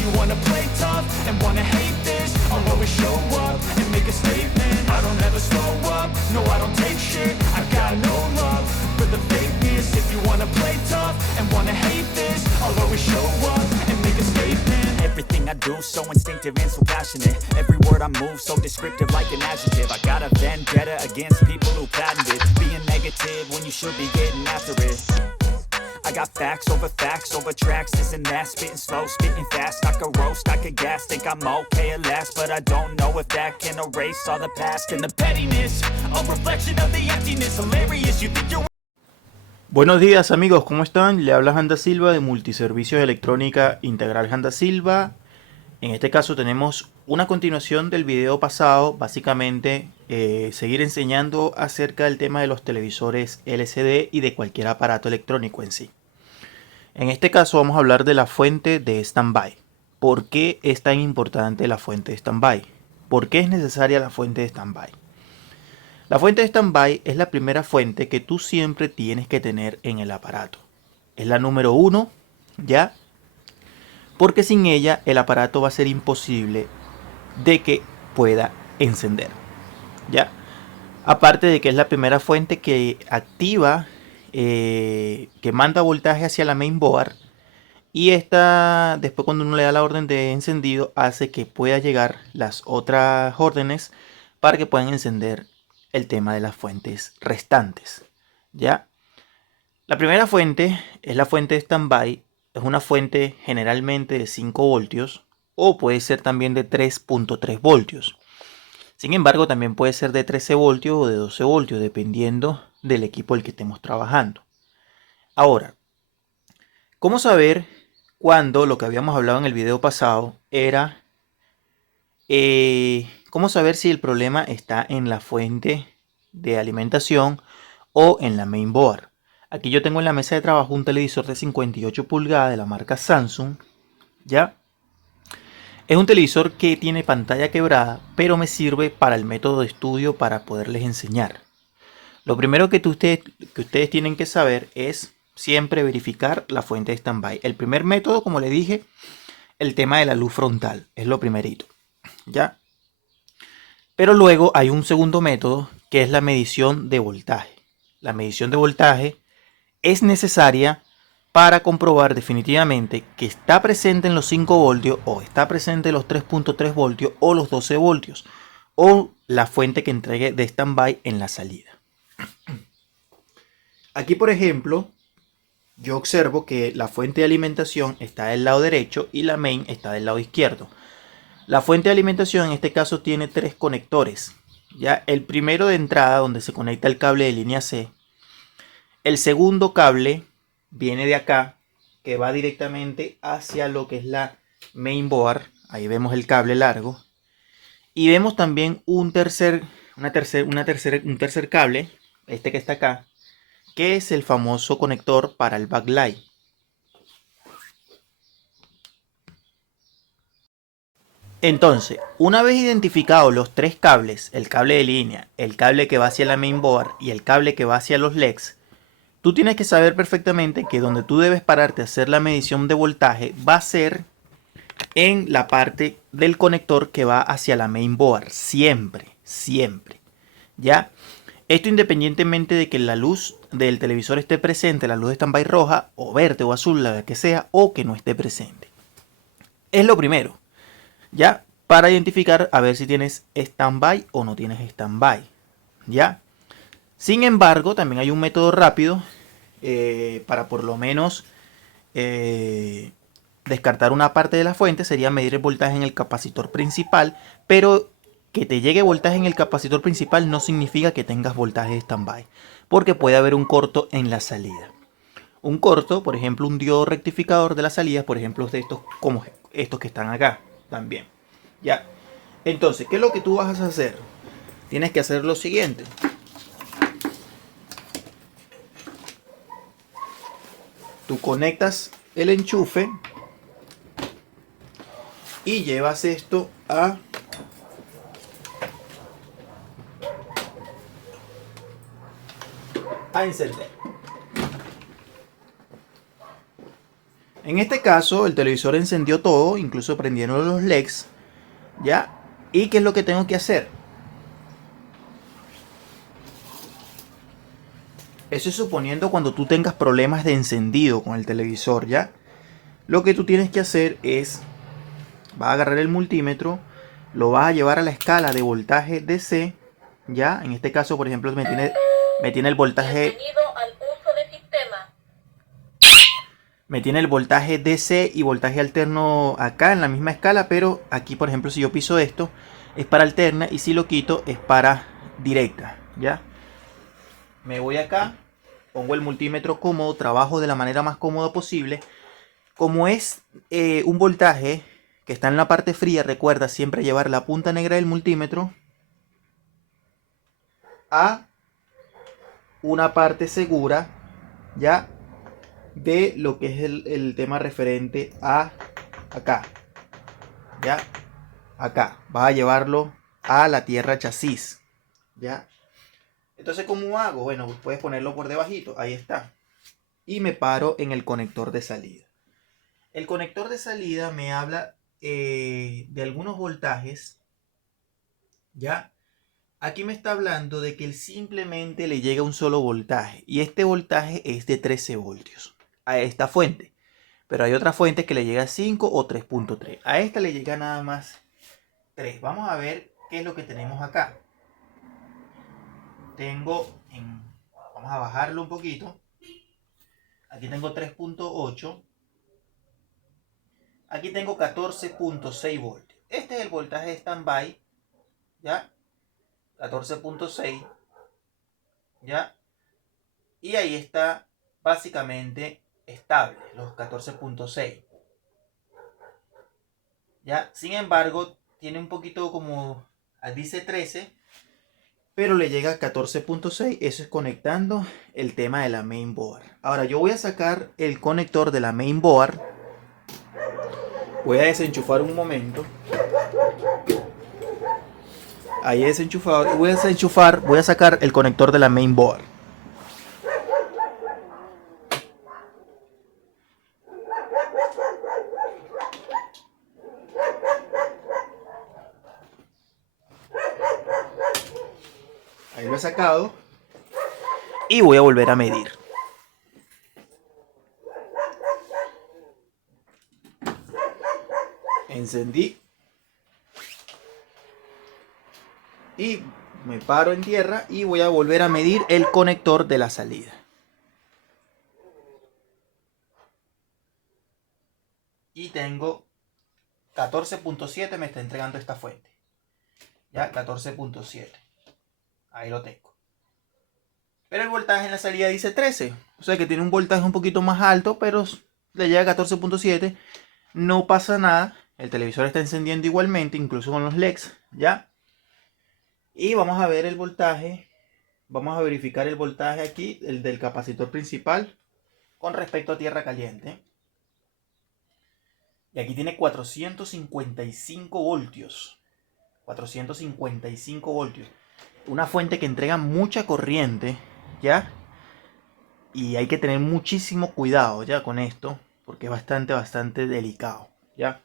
you wanna play tough and wanna hate this, I'll always show up and make a statement. I don't ever slow up, no I don't take shit. I got no love for the fakeness. If you wanna play tough and wanna hate this, I'll always show up and make a statement. Everything I do so instinctive and so passionate. Every word I move so descriptive like an adjective. I got a vendetta against people who patented being negative when you should be getting after it. I got facts over tracks, this and that. Spitting slow, spitting fast, I could roast, I could gas. Think I'm okay at last, but I don't know if that can erase all the past. And the pettiness, a reflection of the emptiness. Hilarious, you think you're... Buenos días amigos, ¿cómo están? Le habla Janda Silva de Multiservicios Electrónica Integral Janda Silva. En este caso tenemos una continuación del video pasado, básicamente seguir enseñando acerca del tema de los televisores LCD y de cualquier aparato electrónico en sí. En este caso vamos a hablar de la fuente de standby. ¿Por qué es tan importante la fuente de standby? ¿Por qué es necesaria la fuente de standby? La fuente de standby es la primera fuente que tú siempre tienes que tener en el aparato. Es la número uno, ¿ya? Porque sin ella el aparato va a ser imposible de que pueda encender, ¿ya? Aparte de que es la primera fuente que activa, que manda voltaje hacia la mainboard, y esta, después cuando uno le da la orden de encendido, hace que pueda llegar las otras órdenes para que puedan encender el tema de las fuentes restantes, ¿ya? La primera fuente es la fuente de standby. Es una fuente generalmente de 5 voltios o puede ser también de 3.3 voltios. Sin embargo, también puede ser de 13 voltios o de 12 voltios, dependiendo del equipo al que estemos trabajando. Ahora, ¿cómo saber cuándo? Lo que habíamos hablado en el video pasado era cómo saber si el problema está en la fuente de alimentación o en la mainboard. Aquí yo tengo en la mesa de trabajo un televisor de 58 pulgadas de la marca Samsung, ¿ya? Es un televisor que tiene pantalla quebrada, pero me sirve para el método de estudio para poderles enseñar. Lo primero que ustedes tienen que saber es siempre verificar la fuente de standby. El primer método, como les dije, el tema de la luz frontal, es lo primerito, ¿ya? Pero luego hay un segundo método que es la medición de voltaje. La medición de voltaje es necesaria para comprobar definitivamente que está presente en los 5 voltios o está presente en los 3.3 voltios o los 12 voltios o la fuente que entregue de standby en la salida. Aquí, por ejemplo, yo observo que la fuente de alimentación está del lado derecho y la main está del lado izquierdo. La fuente de alimentación en este caso tiene 3 conectores. Ya, el primero de entrada, donde se conecta el cable de línea C. El segundo cable viene de acá, que va directamente hacia lo que es la mainboard. Ahí vemos el cable largo. Y vemos también un tercer cable, este que está acá, que es el famoso conector para el backlight. Entonces, una vez identificados los 3 cables, el cable de línea, el cable que va hacia la mainboard y el cable que va hacia los LEDs, tú tienes que saber perfectamente que donde tú debes pararte a hacer la medición de voltaje va a ser en la parte del conector que va hacia la mainboard. Siempre, siempre. ¿Ya? Esto independientemente de que la luz del televisor esté presente, la luz de standby roja o verde o azul, la que sea, o que no esté presente. Es lo primero. ¿Ya? Para identificar a ver si tienes standby o no tienes standby. ¿Ya? Sin embargo, también hay un método rápido para por lo menos descartar una parte de la fuente. Sería medir el voltaje en el capacitor principal, pero que te llegue voltaje en el capacitor principal no significa que tengas voltaje de standby, porque puede haber un corto en la salida. Un corto, por ejemplo, un diodo rectificador de las salidas, por ejemplo, de estos como estos que están acá también. ¿Ya? Entonces, ¿qué es lo que tú vas a hacer? Tienes que hacer lo siguiente. Tú conectas el enchufe y llevas esto a encender. En este caso, el televisor encendió todo, incluso prendieron los LEDs, ¿ya? ¿Y qué es lo que tengo que hacer? Eso es suponiendo cuando tú tengas problemas de encendido con el televisor, ¿ya? Lo que tú tienes que hacer es, vas a agarrar el multímetro, lo vas a llevar a la escala de voltaje DC, ¿ya? En este caso, por ejemplo, me tiene el voltaje... Me tiene el voltaje DC y voltaje alterno acá en la misma escala, pero aquí, por ejemplo, si yo piso esto, es para alterna, y si lo quito, es para directa, ¿ya? Me voy acá, pongo el multímetro cómodo, trabajo de la manera más cómoda posible. Como es un voltaje que está en la parte fría, recuerda siempre llevar la punta negra del multímetro a una parte segura, ¿ya? De lo que es el tema referente a acá, ¿ya? Acá, vas a llevarlo a la tierra chasis, ¿ya? Entonces, ¿cómo hago? Bueno, puedes ponerlo por debajito, ahí está. Y me paro en el conector de salida. El conector de salida me habla de algunos voltajes, ¿ya? Aquí me está hablando de que él simplemente le llega un solo voltaje. Y este voltaje es de 13 voltios a esta fuente. Pero hay otra fuente que le llega a 5 o 3.3. A esta le llega nada más 3. Vamos a ver qué es lo que tenemos acá. Vamos a bajarlo un poquito. Aquí tengo 3.8. Aquí tengo 14.6 voltios. Este es el voltaje standby, ¿ya? 14.6, ¿ya? Y ahí está básicamente estable, los 14.6, ¿ya? Sin embargo, tiene un poquito como, dice 13, pero le llega a 14.6. Eso es conectando el tema de la mainboard. Ahora yo voy a sacar el conector de la mainboard. Voy a desenchufar un momento. Ahí he desenchufado. Voy a sacar el conector de la mainboard. Ahí lo he sacado. Y voy a volver a medir. Encendí. Y me paro en tierra y voy a volver a medir el conector de la salida. Y tengo 14.7, me está entregando esta fuente. Ya, 14.7. Ahí lo tengo. Pero el voltaje en la salida dice 13. O sea que tiene un voltaje un poquito más alto, pero le llega a 14.7. No pasa nada. El televisor está encendiendo igualmente, incluso con los LEDs, ¿ya? Y vamos a ver el voltaje. Vamos a verificar el voltaje aquí, el del capacitor principal, con respecto a tierra caliente. Y aquí tiene 455 voltios. 455 voltios. Una fuente que entrega mucha corriente, ¿ya? Y hay que tener muchísimo cuidado, ¿ya? Con esto, porque es bastante delicado, ¿ya?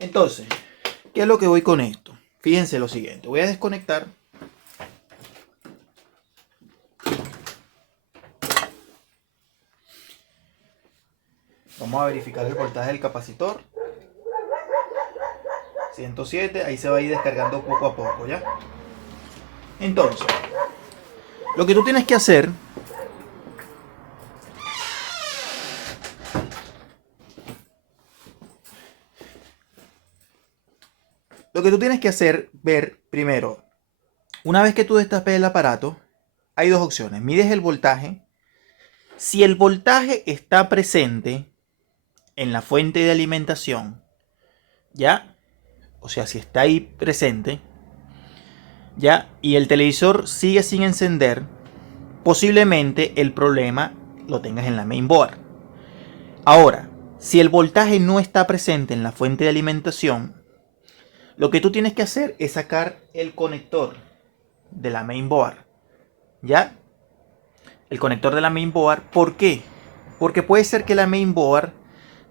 Entonces, ¿qué es lo que voy con esto? Fíjense lo siguiente. Voy a desconectar. Vamos a verificar el voltaje del capacitor. 107, ahí se va a ir descargando poco a poco, ¿ya? Entonces, lo que tú tienes que hacer ver primero, una vez que tú destapes el aparato, hay dos opciones. Mides el voltaje. Si el voltaje está presente en la fuente de alimentación, ¿ya? O sea, si está ahí presente, ¿ya? Y el televisor sigue sin encender, posiblemente el problema lo tengas en la mainboard. Ahora, si el voltaje no está presente en la fuente de alimentación, lo que tú tienes que hacer es sacar el conector de la mainboard, ¿ya? El conector de la mainboard, ¿por qué? Porque puede ser que la mainboard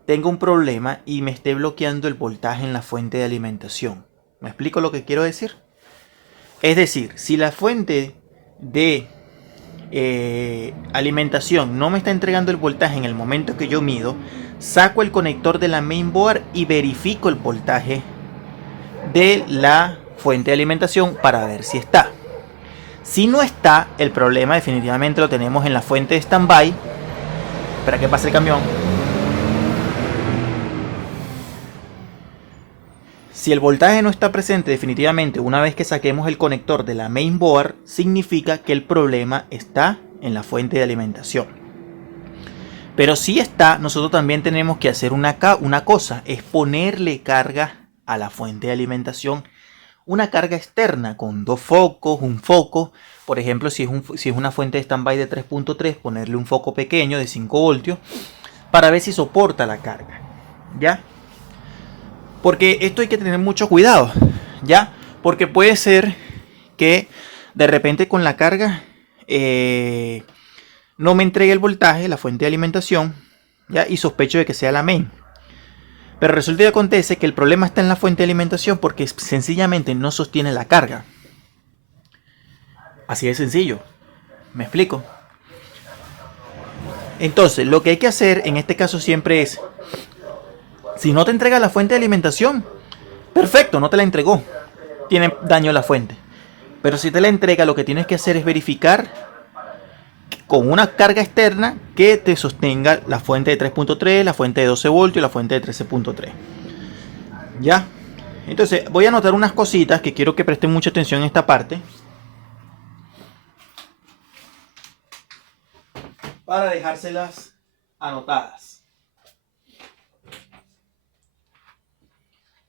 tenga un problema y me esté bloqueando el voltaje en la fuente de alimentación. ¿Me explico lo que quiero decir? Es decir, si la fuente de alimentación no me está entregando el voltaje en el momento que yo mido, saco el conector de la mainboard y verifico el voltaje de la fuente de alimentación para ver si está. Si no está, el problema definitivamente lo tenemos en la fuente de standby. Espera que pase el camión. Si el voltaje no está presente definitivamente una vez que saquemos el conector de la mainboard, significa que el problema está en la fuente de alimentación. Pero si está, nosotros también tenemos que hacer una cosa, es ponerle carga a la fuente de alimentación, una carga externa con dos focos, un foco. Por ejemplo, si es una fuente de standby de 3.3, ponerle un foco pequeño de 5 voltios para ver si soporta la carga, ¿ya? Porque esto hay que tener mucho cuidado, ¿ya? Porque puede ser que de repente con la carga no me entregue el voltaje, la fuente de alimentación, ¿ya? Y sospecho de que sea la main. Pero resulta y acontece que el problema está en la fuente de alimentación porque sencillamente no sostiene la carga. Así de sencillo. ¿Me explico? Entonces, lo que hay que hacer en este caso siempre es, si no te entrega la fuente de alimentación, perfecto, no te la entregó, tiene daño la fuente. Pero si te la entrega, lo que tienes que hacer es verificar con una carga externa que te sostenga la fuente de 3.3, la fuente de 12 voltios y la fuente de 13.3. ¿Ya? Entonces voy a anotar unas cositas que quiero que presten mucha atención en esta parte, para dejárselas anotadas.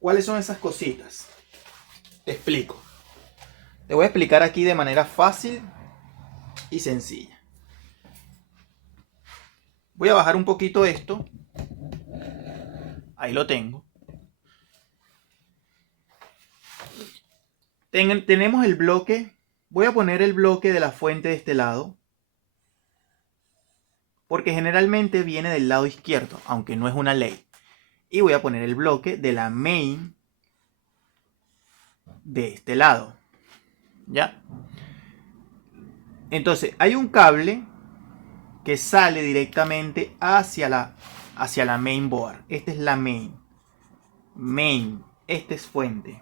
¿Cuáles son esas cositas? Te explico. Te voy a explicar aquí de manera fácil y sencilla. Voy a bajar un poquito esto. Ahí lo tengo. Tenemos el bloque. Voy a poner el bloque de la fuente de este lado, porque generalmente viene del lado izquierdo, aunque no es una ley. Y voy a poner el bloque de la main de este lado, ¿ya? Entonces hay un cable que sale directamente hacia la mainboard. Esta es la main. Esta es fuente,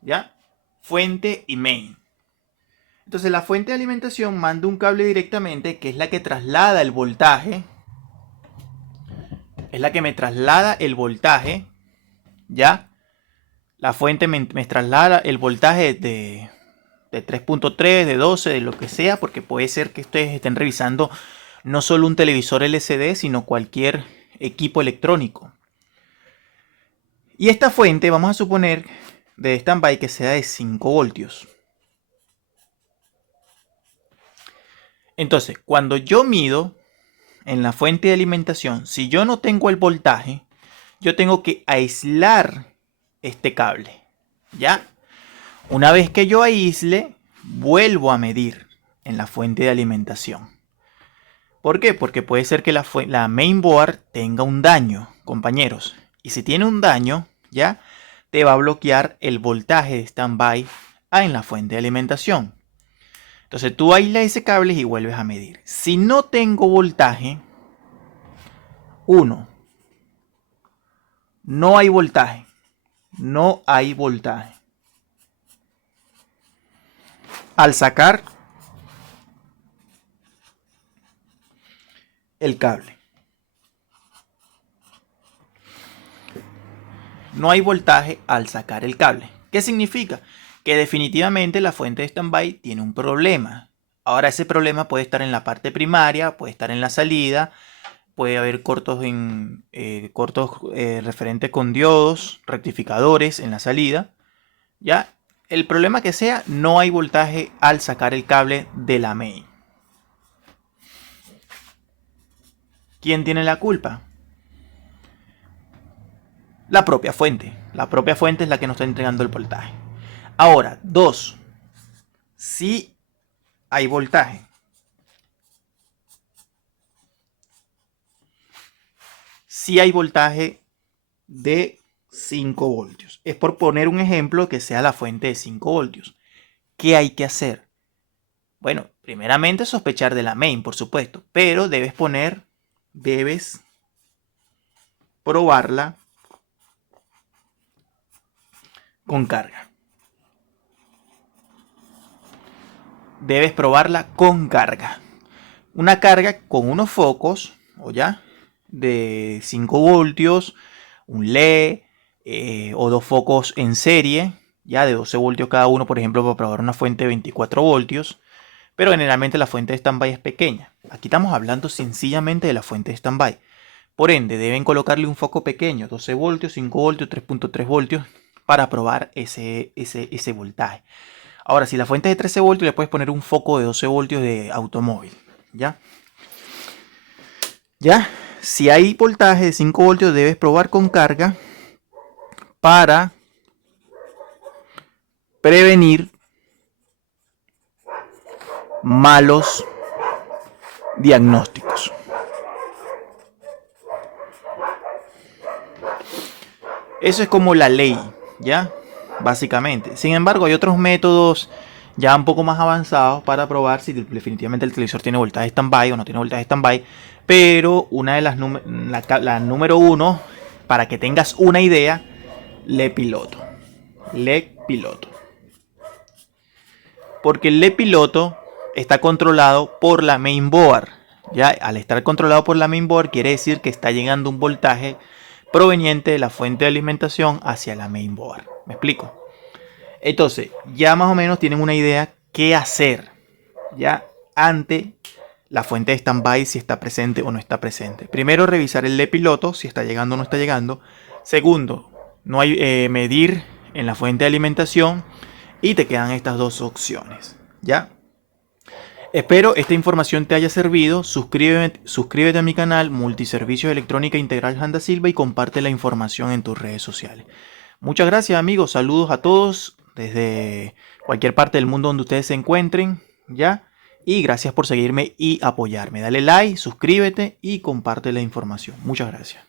¿ya? Fuente y main. Entonces la fuente de alimentación manda un cable directamente, que es la que traslada el voltaje. Es la que me traslada el voltaje, ¿ya? La fuente me traslada el voltaje de 3.3, de 12, de lo que sea, porque puede ser que ustedes estén revisando no solo un televisor LCD, sino cualquier equipo electrónico. Y esta fuente, vamos a suponer, de standby que sea de 5 voltios. Entonces, cuando yo mido en la fuente de alimentación, si yo no tengo el voltaje, yo tengo que aislar este cable, ¿ya? Una vez que yo aísle, vuelvo a medir en la fuente de alimentación. ¿Por qué? Porque puede ser que la mainboard tenga un daño, compañeros. Y si tiene un daño, ¿ya? Te va a bloquear el voltaje de standby en la fuente de alimentación. Entonces tú aíslas ese cable y vuelves a medir. Si no tengo voltaje, 1. No hay voltaje. No hay voltaje. Al sacar el cable, no hay voltaje al sacar el cable. ¿Qué significa? Que definitivamente la fuente de standby tiene un problema. Ahora ese problema puede estar en la parte primaria, puede estar en la salida, puede haber cortos referentes con diodos, rectificadores en la salida, ¿ya? El problema que sea, no hay voltaje al sacar el cable de la main. ¿Quién tiene la culpa? La propia fuente. La propia fuente es la que nos está entregando el voltaje. Ahora, 2. Si hay voltaje, sí hay voltaje de 5 voltios. Es por poner un ejemplo que sea la fuente de 5 voltios. ¿Qué hay que hacer? Bueno, primeramente sospechar de la main, por supuesto, pero debes probarla con carga. Debes probarla con carga. Una carga con unos focos, o ya, de 5 voltios, un LED o dos focos en serie, ya de 12 voltios cada uno, por ejemplo, para probar una fuente de 24 voltios. Pero generalmente la fuente de standby es pequeña. Aquí estamos hablando sencillamente de la fuente de standby. Por ende, deben colocarle un foco pequeño, 12 voltios, 5 voltios, 3.3 voltios, para probar ese voltaje. Ahora, si la fuente es de 13 voltios, le puedes poner un foco de 12 voltios de automóvil. ¿Ya? ¿Ya? Si hay voltaje de 5 voltios, debes probar con carga para prevenir malos diagnósticos. Eso es como la ley, ¿ya? Básicamente. Sin embargo, hay otros métodos ya un poco más avanzados para probar si definitivamente el televisor tiene voltaje standby o no tiene voltaje standby. Pero una de las la número uno, para que tengas una idea, LED piloto. LED piloto. Porque el LED piloto está controlado por la mainboard. Ya, al estar controlado por la mainboard quiere decir que está llegando un voltaje proveniente de la fuente de alimentación hacia la mainboard. ¿Me explico? Entonces, ya más o menos tienen una idea qué hacer ya ante la fuente de standby, si está presente o no está presente. Primero, revisar el LED piloto, si está llegando o no está llegando. Segundo, no hay medir en la fuente de alimentación. Y te quedan estas dos opciones. ¿Ya? Espero esta información te haya servido. Suscríbete a mi canal Multiservicios Electrónica Integral Handa Silva y comparte la información en tus redes sociales. Muchas gracias, amigos. Saludos a todos desde cualquier parte del mundo donde ustedes se encuentren. ¿Ya? Y gracias por seguirme y apoyarme. Dale like, suscríbete y comparte la información. Muchas gracias.